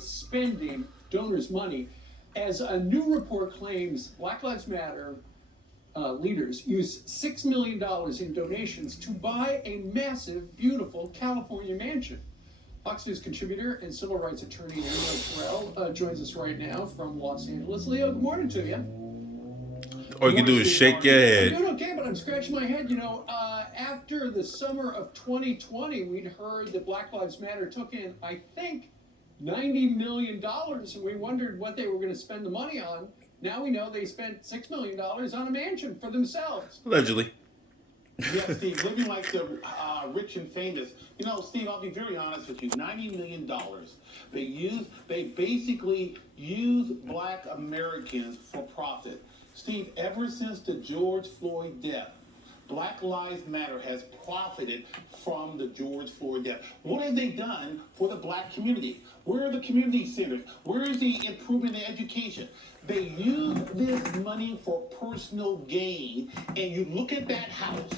spending donors' money. As a new report claims, Black Lives Matter leaders used $6 million in donations to buy a massive, beautiful California mansion. Fox News contributor and civil rights attorney Leo Terrell joins us right now from Los Angeles. Leo, good morning to you. All you can do is shake your I'm head. doing okay, but I'm scratching my head. After the summer of 2020, we'd heard that Black Lives Matter took in, I think, $90 million, and we wondered what they were going to spend the money on. Now we know they spent $6 million on a mansion for themselves. Allegedly. Yes, Steve, living like the rich and famous. Steve, I'll be very honest with you. $90 million. They basically use black Americans for profit. Steve, ever since the George Floyd death, Black Lives Matter has profited from the George Floyd death. What have they done for the black community? Where are the community centers? Where is the improvement in education? They use this money for personal gain, and you look at that house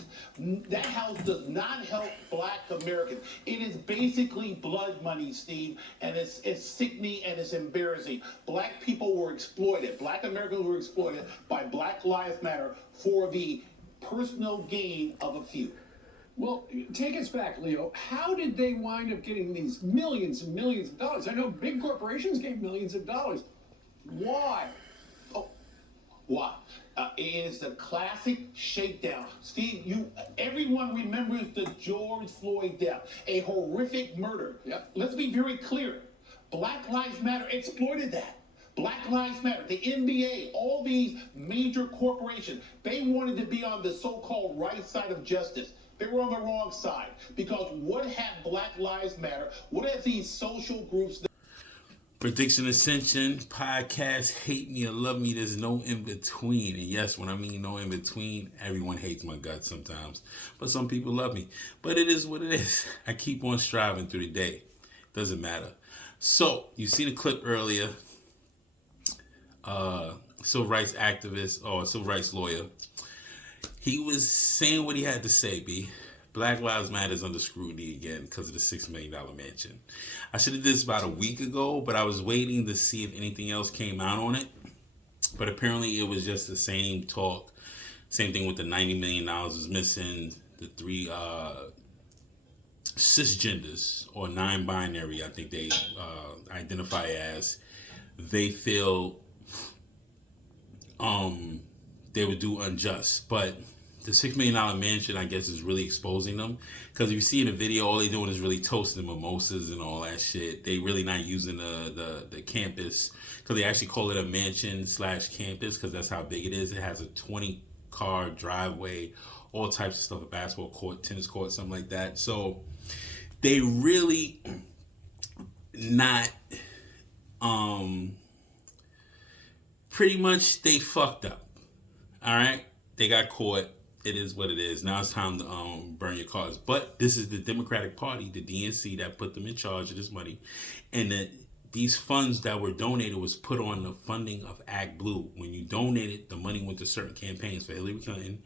does not help black Americans. It is basically blood money, Steve, and it's sickening and it's embarrassing. Black people were exploited. Black Americans were exploited by Black Lives Matter for the personal gain of a few. Well, take us back, Leo. How did they wind up getting these millions and millions of dollars? I know big corporations gave millions of dollars. Why? Why? It is the classic shakedown. Steve, everyone remembers the George Floyd death, a horrific murder. Yep. Let's be very clear. Black Lives Matter exploited that. Black Lives Matter, the NBA, all these major corporations, they wanted to be on the so-called right side of justice. They were on the wrong side, because what have Black Lives Matter, what have these social groups done? Prediction Ascension podcast, hate me or love me, there's no in between. And yes, when I mean no in between, everyone hates my guts sometimes, but some people love me. But it is what it is. I keep on striving through the day. Doesn't matter. So you seen a clip earlier. Civil rights activist or civil rights lawyer, he was saying what he had to say. Black Lives Matter is under scrutiny again because of the $6 million mansion. I should have did this about a week ago, but I was waiting to see if anything else came out on it. But apparently it was just the same talk. Same thing with the $90 million was missing. The three cisgenders or non-binary, I think they identify as, they feel they would do unjust. But the $6 million mansion, I guess, is really exposing them. Because if you see in the video, all they doing is really toasting mimosas and all that shit. They really not using the campus, because they actually call it a mansion / campus, because that's how big it is. It has a 20-car driveway, all types of stuff, a basketball court, tennis court, something like that. So they really not, pretty much they fucked up. All right, they got caught. It is what it is. Now it's time to burn your cars. But this is the Democratic Party, the DNC, that put them in charge of this money, and these funds that were donated was put on the funding of Act Blue. When you donated, the money went to certain campaigns for Hillary Clinton,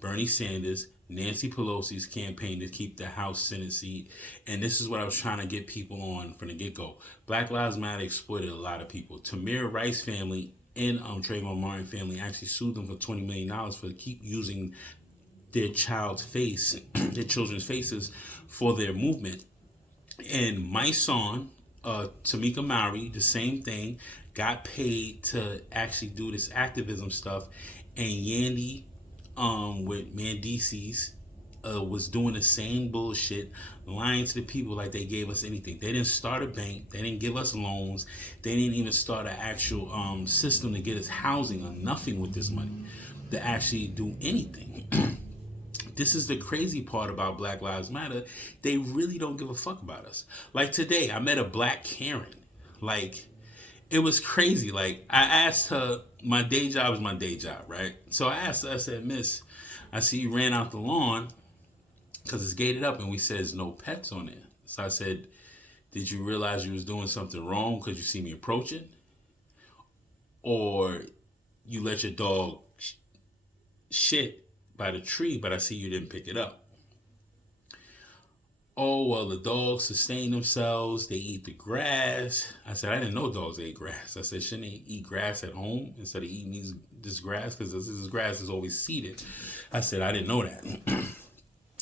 Bernie Sanders, Nancy Pelosi's campaign to keep the House Senate seat. And this is what I was trying to get people on from the get-go. Black Lives Matter exploited a lot of people. Tamir Rice family and Trayvon Martin family actually sued them for $20 million for keep using their child's face, their children's faces for their movement. And my son, Tamika Mowry, the same thing, got paid to actually do this activism stuff. And Yandy with Mendices was doing the same bullshit, lying to the people like they gave us anything. They didn't start a bank. They didn't give us loans. They didn't even start an actual system to get us housing or nothing with this money to actually do anything. This is the crazy part about Black Lives Matter. They really don't give a fuck about us. Like today, I met a black Karen. Like, it was crazy. Like, I asked her, my day job is my day job, right? So I asked her, I said, Miss, I see you ran out the lawn because it's gated up and we said there's no pets on it. So I said, did you realize you was doing something wrong because you see me approaching? Or you let your dog shit by the tree, but I see you didn't pick it up? oh, well, the dogs sustain themselves. They eat the grass. I said, I didn't know dogs ate grass. I said, shouldn't they eat grass at home instead of eating this grass? Because this grass is always seeded. I said, I didn't know that.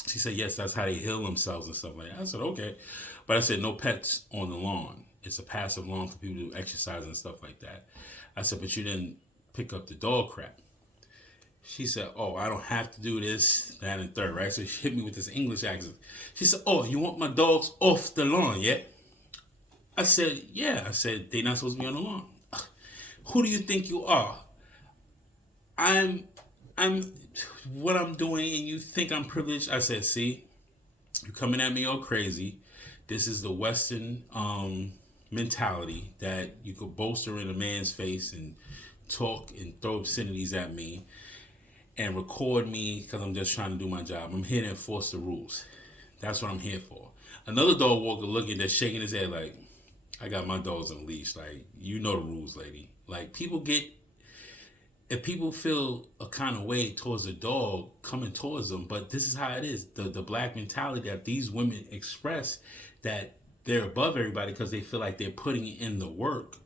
She said, yes, that's how they heal themselves and stuff like that. I said, okay. But I said, no pets on the lawn. It's a passive lawn for people to exercise and stuff like that. I said, but you didn't pick up the dog crap. She said, oh, I don't have to do this, that, and third, right? So she hit me with this English accent. She said, oh, you want my dogs off the lawn, yeah? I said, yeah. I said, they're not supposed to be on the lawn. Who do you think you are? I'm what I'm doing, and you think I'm privileged? I said, see, you're coming at me all crazy. This is the Western mentality that you could bolster in a man's face and talk and throw obscenities at me and record me because I'm just trying to do my job. I'm here to enforce the rules. That's what I'm here for. Another dog walker looking, that's shaking his head like, I got my dogs on a leash. Like, you know the rules, lady. Like, if people feel a kind of way towards a dog coming towards them, but this is how it is. The black mentality that these women express, that they're above everybody because they feel like they're putting in the work,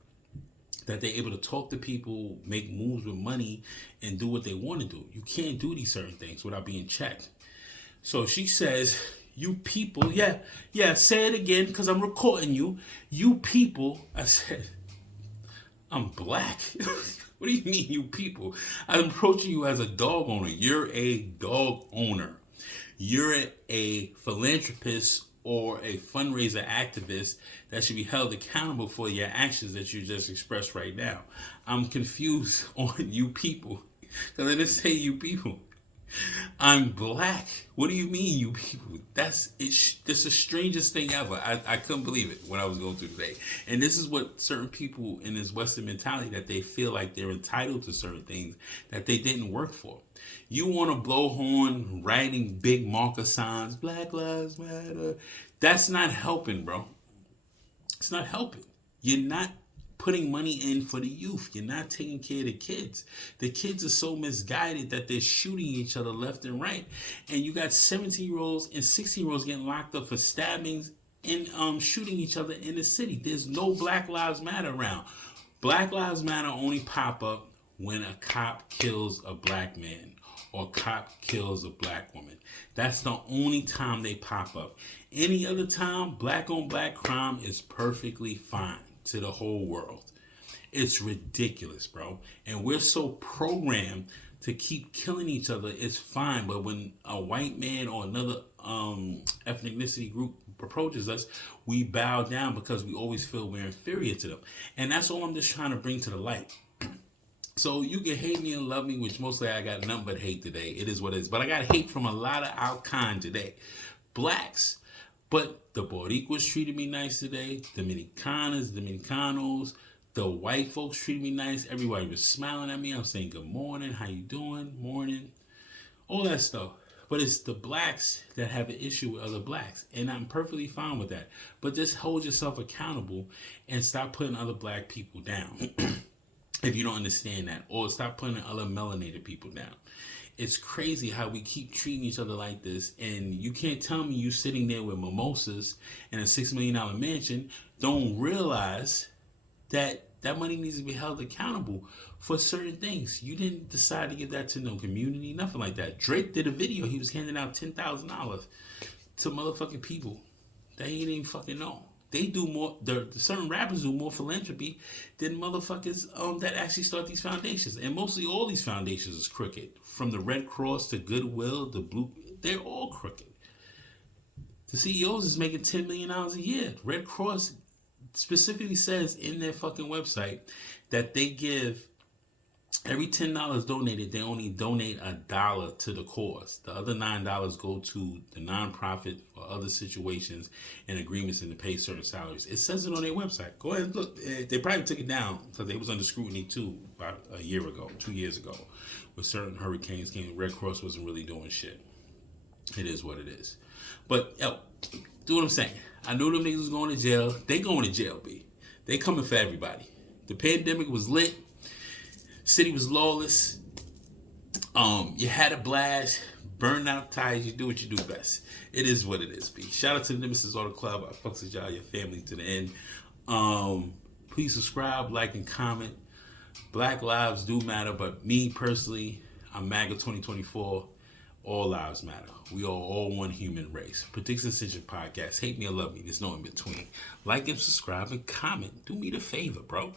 that they're able to talk to people, make moves with money, and do what they want to do. You can't do these certain things without being checked. So she says, you people, yeah, say it again because I'm recording you. You people, I said, I'm black. What do you mean, you people? I'm approaching you as a dog owner. You're a dog owner. You're a philanthropist or a fundraiser activist that should be held accountable for your actions that you just expressed right now. I'm confused on you people because I didn't say you people. I'm black. What do you mean, you people? That's the strangest thing ever. I couldn't believe it when I was going through today. And this is what certain people in this Western mentality, that they feel like they're entitled to certain things that they didn't work for. You want to blow horn, writing big marker signs, Black Lives Matter. That's not helping, bro. It's not helping. You're not putting money in for the youth. You're not taking care of the kids. The kids are so misguided that they're shooting each other left and right. And you got 17-year-olds and 16-year-olds getting locked up for stabbings and shooting each other in the city. There's no Black Lives Matter around. Black Lives Matter only pop up when a cop kills a black man or a cop kills a black woman. That's the only time they pop up. Any other time, black on black crime is perfectly fine to the whole world. It's ridiculous, bro. And we're so programmed to keep killing each other. It's fine, but when a white man or another ethnicity group approaches us, we bow down because we always feel we're inferior to them. And that's all I'm just trying to bring to the light. So you can hate me and love me, which mostly I got nothing but hate today. It is what it is. But I got hate from a lot of our kind today. Blacks. But the Boricuas treated me nice today. Dominicanos. The white folks treated me nice. Everybody was smiling at me. I'm saying good morning. How you doing? Morning. All that stuff. But it's the blacks that have an issue with other blacks. And I'm perfectly fine with that. But just hold yourself accountable and stop putting other black people down. If you don't understand that. Or stop putting other melanated people down. It's crazy how we keep treating each other like this. And you can't tell me you sitting there with mimosas in a $6 million mansion don't realize that that money needs to be held accountable for certain things. You didn't decide to give that to no community, nothing like that. Drake did a video. He was handing out $10,000 to motherfucking people that he didn't even fucking know. They do more, certain rappers do more philanthropy than motherfuckers that actually start these foundations. And mostly all these foundations is crooked. From the Red Cross to Goodwill, the Blue, they're all crooked. The CEOs is making $10 million a year. Red Cross specifically says in their fucking website that they give every $10 donated, they only donate $1 to the cause. The other $9 go to the nonprofit or other situations and agreements and to pay certain salaries. It says it on their website. Go ahead and look. They probably took it down because they was under scrutiny too about a year ago, 2 years ago, with certain hurricanes came. Red Cross wasn't really doing shit. It is what it is. But yo, do what I'm saying. I knew them niggas was going to jail. They going to jail, B. They coming for everybody. The pandemic was lit. City was lawless. You had a blast. burn out tires. You do what you do best. It is what it is, B. Shout out to the Nemesis Auto Club. I fucks with y'all, your family to the end. Please subscribe, like, and comment. Black lives do matter, but me personally, I'm MAGA 2024. All lives matter. We are all one human race. Predicts Decision Podcast. Hate me or love me. There's no in between. Like and subscribe and comment. Do me the favor, bro.